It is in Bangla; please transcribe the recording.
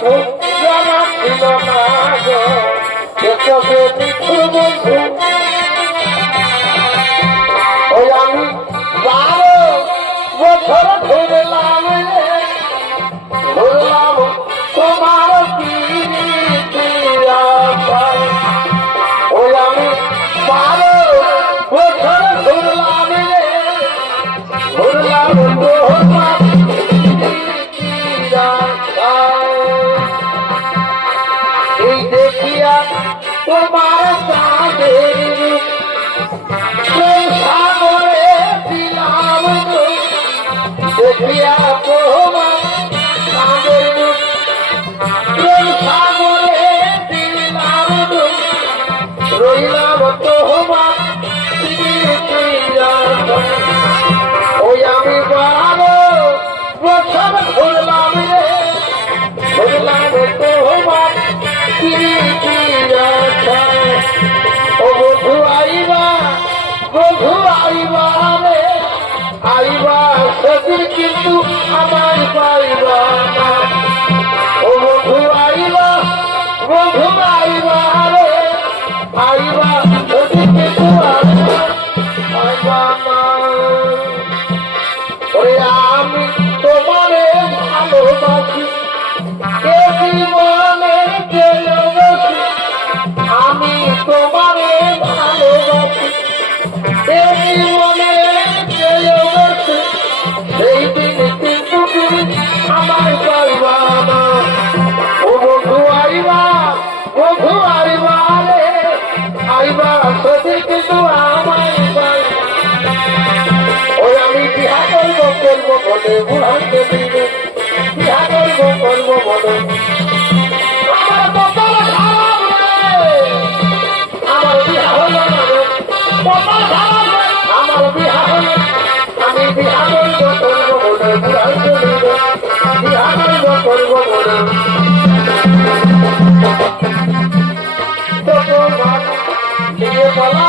বন্ধু জানা ছিল না গো এসবে মিঠুর বন্ধু ওই আমি 12 বছর ঘুরলাম ঘুরলাম তোমার ওই আমি 12 বছর ঘুরলাম ঘুরলাম তোমার এই দেখিয়া তোমার সাগরে দিলাম দেখিয়া তোমার সাগরে দিলাম রইলাম তোমার ওই আমি 12 বছর ঘুরলাম ঘুরলাম তোমার ও বধু আইবা রে আইবা সেদিন কিন্তু আমায় পাইবা না ও বধু আইবা রে আইবা সেদিন কিন্তু পাইবা না ওরে আমি তোমারে ভালোবাসি এ জীবনে আমি তোমারে ভালোবাসি এই মনে সেই দিন কিন্তু তুমি আমার পাইবা না ও বন্ধু আইবা রে আইবা সেদিন কিন্তু আমায় পাইবা ওই আমি বিহা করবো বলে বুড়াতে দিলে বিহা করবো বলে আমার বিহা হলো আমি বিহা করবো বলে বিহা করবো বলে নিয়ে বলা